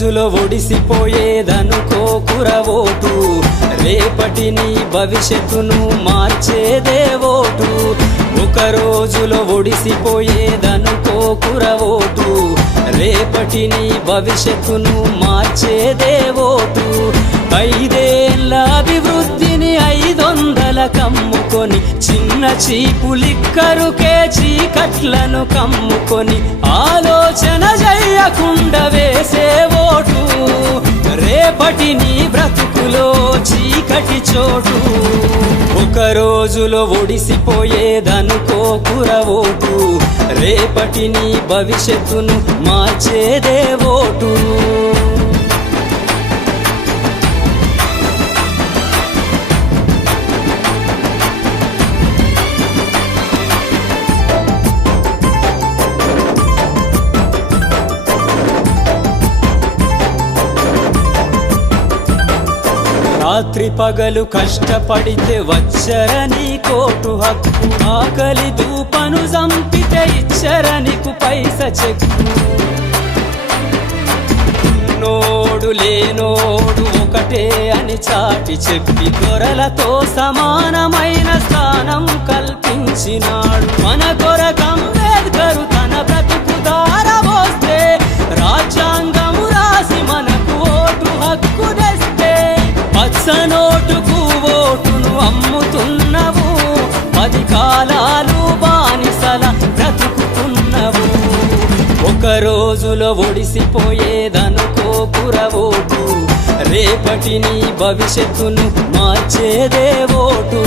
రోజులో ఒడిసిపోయేదనుకో కురవోటు రేపటి నీ భవిష్యత్తును మార్చేదే ఓటు. ఒక రోజులో ఒడిసిపోయేదనుకో కురవోటు రేపటి నీ భవిష్యత్తును మార్చేదే ఓటు. ఐదేళ్ళ అభివృద్ధిని ఐదొందల కమ్ముకొని చిన్న చీపులిక్కరుకే చీకట్లను కమ్ముకొని చీకటి చోటు. ఒక రోజులో ఒడిసిపోయేదనుకో ఓటు. రేపటి నీ భవిష్యత్తును మార్చేదే ఓటు. రాత్రి పగలు కష్టపడితే వచ్చరని కోటు హక్కు? ఆకలి దూపను చంపితే ఇచ్చరనికు పైస చెక్కు? నోడు లేనోడు ఒకటే అని చాటి చెప్పి దొరలతో సమానమైన స్థానం కల్పించినాడు. బంధాలు బానిసల బ్రతుకుతున్నవు. ఒక రోజులో ఒడిసిపోయేదనుకో కురవోటు రేపటి నీ భవిష్యత్తును మార్చేదే ఓటు.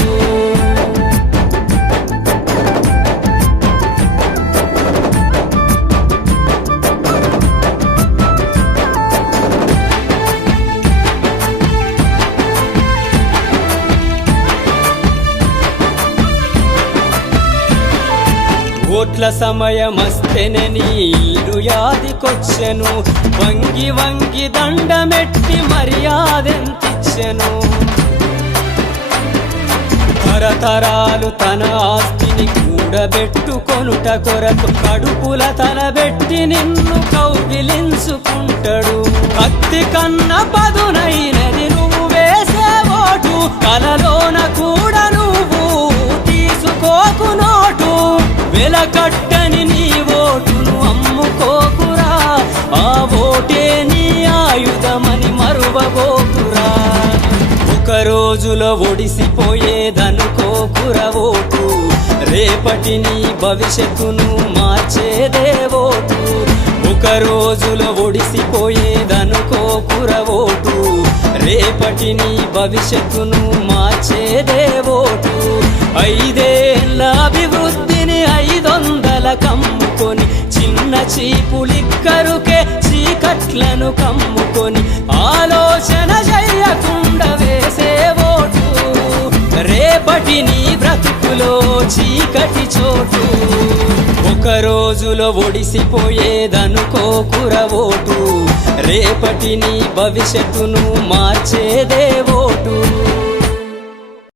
ఓట్ల సమయమస్తేనే నీ ఇల్లు యాదికొచ్చెను. వంగి వంగి దండమెట్టి మర్యాదెంతిచ్చెను. తరతరాలు తన ఆస్తిని కూడబెట్టుకొనుట కొరకు కడుపుల తలబెట్టి నిన్ను కౌగిలించుకుంటాడు. భక్తి కన్న పదునైనది నువ్వు వేసే ఓటు. కలలోన కట్టని నీ ఓటును అమ్ముకోకురా. ఆ ఓటే నీ ఆయుధమని మరువబోకురా. ఒక రోజులో ఒడిసిపోయేదనుకో ఓటు. రేపటి నీ భవిష్యత్తును మార్చేదే ఓటు ఒక రోజులో ఒడిసిపోయేదనుకో ఓటు. రేపటి నీ భవిష్యత్తును మార్చేదే ఓటు ఐదే చీపులిక్కరుకే చీకట్లను కమ్ముకొని ఆలోచన చెయ్యకుండా వేసే ఓటు. రేపటి నీ బ్రతుకులో చీకటి చోటు. ఒక రోజులో ఒడిసిపోయేదనుకోకుర ఓటు. రేపటి నీ భవిష్యత్తును మార్చేదే ఓటు.